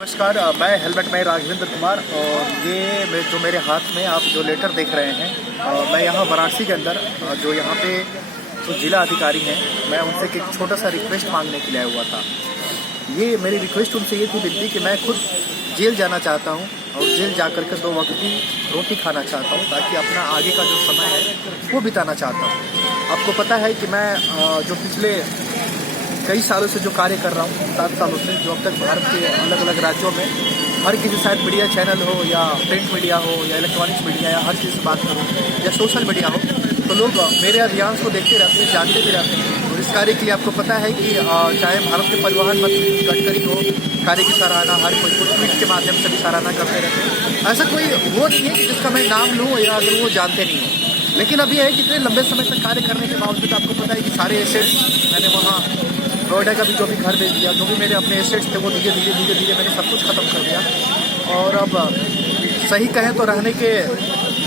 नमस्कार, मैं हेलमेट में राघवेंद्र कुमार। और ये जो मेरे हाथ में आप जो लेटर देख रहे हैं, मैं यहाँ वाराणसी के अंदर जो यहाँ पे जो जिला अधिकारी हैं, मैं उनसे एक छोटा सा रिक्वेस्ट मांगने के लिए आया हुआ था। ये मेरी रिक्वेस्ट उनसे ये थी विनती कि मैं खुद जेल जाना चाहता हूँ और जेल जा कर के 2 वक्त की रोटी खाना चाहता हूँ, ताकि अपना आगे का जो समय है वो बिताना चाहता हूँ। आपको पता है कि मैं जो पिछले कई सालों से जो कार्य कर रहा हूँ, 7 सालों से, जो अब तक भारत के अलग अलग राज्यों में हर किसी शायद मीडिया चैनल हो या प्रिंट मीडिया हो या इलेक्ट्रॉनिक्स मीडिया या हर चीज़ से बात करूँ या सोशल मीडिया हो, तो लोग मेरे अभियान को देखते रहते हैं, जानते भी रहते हैं। और इस कार्य के लिए आपको पता है कि चाहे भारत के परिवहन मंत्री गडकरी हो, कार्य की सराहना हर कोई ट्वीट के माध्यम से भी सराहना करते रहते हैं। ऐसा कोई वो नहीं है कि जिसका मैं नाम लूँ या अगर वो जानते नहीं हो। लेकिन अभी है कि इतने लंबे समय तक कार्य करने के बावजूद आपको पता है कि सारे एसेट्स मैंने वहाँ नोएडा का भी जो भी घर बेच दिया, जो भी मेरे अपने एसेट्स थे वो धीरे धीरे मैंने सब कुछ ख़त्म कर दिया। और अब सही कहें तो रहने के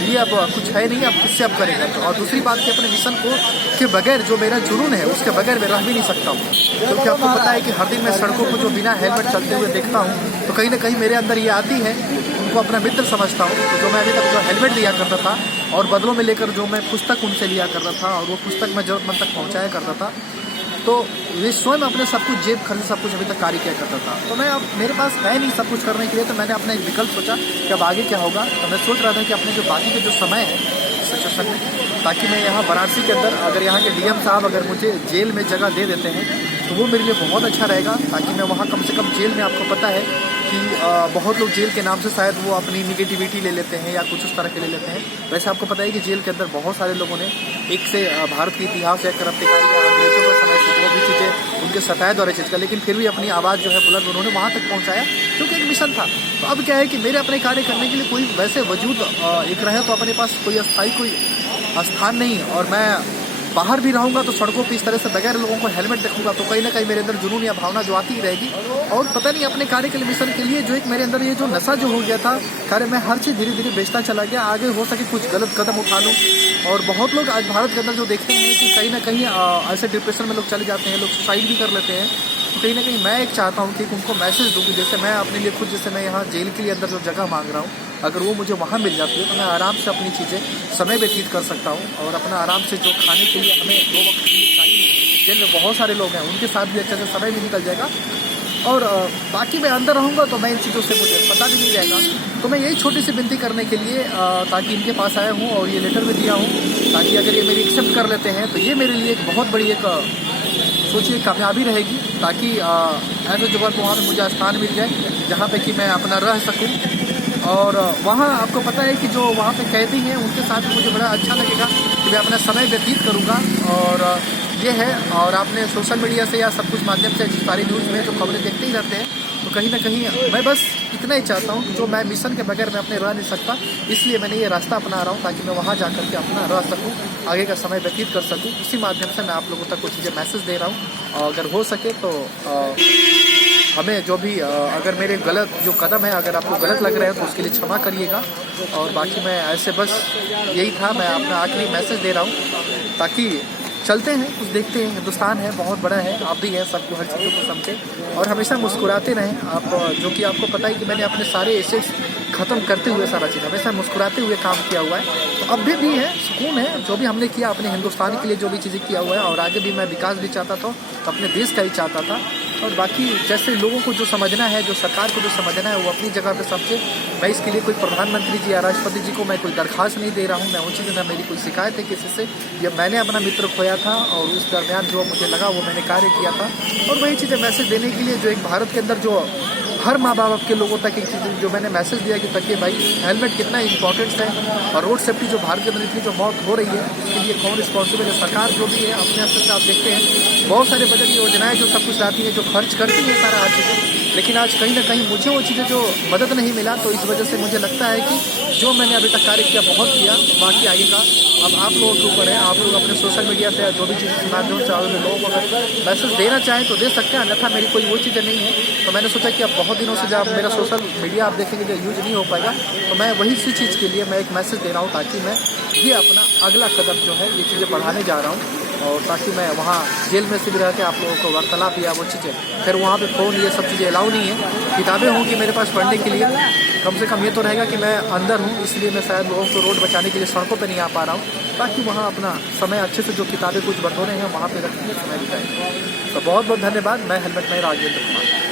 लिए अब कुछ है नहीं, अब किससे अब करेगा। तो और दूसरी बात कि अपने मिशन को के बगैर जो मेरा जुनून है उसके बगैर मैं रह भी नहीं सकता हूँ, क्योंकि आपको पता है कि हर दिन मैं सड़कों को जो बिना हेलमेट चलते हुए देखता हूँ, तो कहीं ना कहीं मेरे अंदर ये आती है, उनको अपना मित्र समझता हूँ। तो जो मैं अभी तक जो हेलमेट दिया करता था और बदलों में लेकर जो मैं पुस्तक उनसे लिया करता था और वो पुस्तक मैं ज़रूरतमंद तक पहुँचाया करता था, तो ये स्वयं अपने सब कुछ जेब खर्च सब कुछ अभी तक कार्य किया करता था। तो मैं अब मेरे पास है नहीं सब कुछ करने के लिए, तो मैंने अपना एक विकल्प सोचा कि अब आगे क्या होगा। तो मैं सोच रहा था कि अपने जो बाकी के जो समय है सिचुएशन में, ताकि मैं यहाँ वाराणसी के अंदर अगर यहाँ के डीएम साहब अगर मुझे जेल में जगह दे देते हैं तो वो मेरे लिए बहुत अच्छा रहेगा, ताकि मैं वहाँ कम से कम जेल में, आपको पता है कि बहुत लोग जेल के नाम से शायद वो अपनी निगेटिविटी ले लेते हैं या कुछ उस तरह के ले लेते हैं। वैसे आपको पता है कि जेल के अंदर बहुत सारे लोगों ने एक से भारत के इतिहास या क्रांतिकारी या अंग्रेजों के समय से जो भी चीज़ें उनके सताए द्वारा चीज़ का, लेकिन फिर भी अपनी आवाज़ जो है बुलंद उन्होंने वहाँ तक पहुँचाया, क्योंकि एक मिशन था। तो अब क्या है कि मेरे अपने कार्य करने के लिए कोई वैसे वजूद एक रहे तो अपने पास कोई अस्थायी कोई स्थान नहीं, और मैं बाहर भी रहूँगा तो सड़कों पे इस तरह से बगैर लोगों को हेलमेट देखूंगा तो कहीं ना कहीं मेरे अंदर जुनून या भावना जो आती ही रहेगी। और पता नहीं अपने कार्य के लिए, मिशन के लिए जो एक मेरे अंदर ये जो नशा जो हो गया था कार्य, मैं हर चीज़ धीरे धीरे बेचता चला गया। आगे हो सके कुछ गलत कदम उठा लूँ। और बहुत लोग आज भारत के अंदर जो देखते हैं कि कहीं ना कहीं ऐसे डिप्रेशन में लोग चले जाते हैं, लोग सुसाइड भी कर लेते हैं। तो कहीं ना कहीं मैं एक चाहता हूँ कि उनको मैसेज दूँ कि जैसे मैं अपने लिए खुद, जैसे मैं यहाँ जेल के लिए अंदर जो जगह मांग रहा हूँ, अगर वो मुझे वहाँ मिल जाती है तो मैं आराम से अपनी चीज़ें समय व्यतीत कर सकता हूँ। और अपना आराम से जो खाने के लिए हमें 2 वक्त के लिए चाहिए, जेल में बहुत सारे लोग हैं, उनके साथ भी अच्छे से समय भी निकल जाएगा। और बाकी मैं अंदर रहूँगा तो मैं इन चीज़ों से मुझे पता भी नहीं रहेगा। तो मैं यही छोटी सी विनती करने के लिए ताकि इनके पास आया हूँ और ये लेटर भी दिया हूँ, ताकि अगर ये मेरी एक्सेप्ट कर लेते हैं तो ये मेरे लिए एक बहुत बड़ी एक सोचिए कामयाबी रहेगी, ताकि ऐसे जगह पर वहाँ पर मुझे स्थान मिल जाए जहाँ पे कि मैं अपना रह सकूँ। और वहाँ आपको पता है कि जो वहाँ पे कैदी हैं उनके साथ मुझे बड़ा अच्छा लगेगा कि मैं अपना समय व्यतीत करूँगा। और ये है, और आपने सोशल मीडिया से या सब कुछ माध्यम से सारी न्यूज़ में जो खबरें देखते ही रहते हैं, तो कहीं ना कहीं मैं बस इतना ही चाहता हूँ कि जो मैं मिशन के बगैर मैं अपने रह नहीं सकता, इसलिए मैंने ये रास्ता अपना रहा हूँ ताकि मैं वहाँ जा कर के अपना रह सकूँ, आगे का समय व्यतीत कर सकूँ। इसी माध्यम से मैं आप लोगों तक कुछ चीज़ें मैसेज दे रहा हूँ। और अगर हो सके तो हमें जो भी अगर मेरे गलत जो कदम है अगर आपको गलत लग रहे हैं तो उसके लिए क्षमा करिएगा। और बाकी मैं ऐसे बस यही था, मैं अपना आखिरी मैसेज दे रहा हूँ, ताकि चलते हैं, कुछ देखते हैं। हिंदुस्तान है, बहुत बड़ा है, आप भी हैं, सबको हर चीज़ों को समझे और हमेशा मुस्कुराते रहें आप। जो कि आपको पता है कि मैंने अपने सारे एसेट्स ख़त्म करते हुए सारा चीज़ हमेशा मुस्कुराते हुए काम किया हुआ है। तो अब भी है, सुकून है, जो भी हमने किया अपने हिंदुस्तान के लिए जो भी चीज़ें किया हुआ है। और आगे भी मैं विकास भी चाहता था, तो अपने देश का ही चाहता था। और बाकी जैसे लोगों को जो समझना है, जो सरकार को जो समझना है, वो अपनी जगह पे समझे। मैं इसके लिए कोई प्रधानमंत्री जी या राष्ट्रपति जी को मैं कोई दरख्वास्त नहीं दे रहा हूँ, मैं उनसे ना मेरी कोई शिकायत है किसी से। या मैंने अपना मित्र खोया था और उस दरमियान जो मुझे लगा वो मैंने कार्य किया था। और वही चीज़ें मैसेज देने के लिए जो एक भारत के अंदर जो हर माँ बाप के लोगों तक एक चीज़ जो मैंने मैसेज दिया कि तकिए भाई हेलमेट कितना इंपॉर्टेंट है। और रोड सेफ्टी जो भारत के अंदर इतनी जो मौत हो रही है उसके लिए कौन रिस्पॉन्सिबल है, सरकार जो भी है अपने स्तर से। आप देखते हैं बहुत सारे बजट योजनाएं जो सब कुछ लाती हैं, जो खर्च करती है सारा हर चीज़ें, लेकिन आज कहीं ना कहीं मुझे वो चीज़ें जो मदद नहीं मिला। तो इस वजह से मुझे लगता है कि जो मैंने अभी तक कार्य किया बहुत किया, बाकी आगे का अब आप लोगों के ऊपर है। आप लोग अपने सोशल मीडिया से जो भी चीज़ के माध्यम से लोगों को अगर मैसेज देना चाहें तो दे सकते हैं, अन्यथा मेरी कोई वो चीज़ें नहीं है। तो मैंने सोचा कि अब बहुत दिनों से जब मेरा सोशल मीडिया आप देखेंगे जो यूज नहीं हो पाएगा, तो मैं वही सी चीज़ के लिए मैं एक मैसेज दे रहा हूँ, ताकि मैं ये अपना अगला कदम जो है ये चीज़ें बढ़ाने जा रहा हूँ। और ताकि मैं वहाँ जेल में से भी रह के आप लोगों को वार्तालाप या वो चीज़ें, फिर वहाँ पे फ़ोन ये सब चीज़ें अलाउ नहीं है। किताबें हों कि मेरे पास पढ़ने के लिए, कम से कम ये तो रहेगा कि मैं अंदर हूँ, इसलिए मैं शायद लोगों को रोड बचाने के लिए सड़कों पर नहीं आ पा रहा हूँ, ताकि वहाँ अपना समय अच्छे से जो किताबें कुछ बटोरे हैं वहाँ पे रख के समय बिताएँ। तो बहुत बहुत धन्यवाद। मैं हेलमेट में राघवेंद्र कुमार।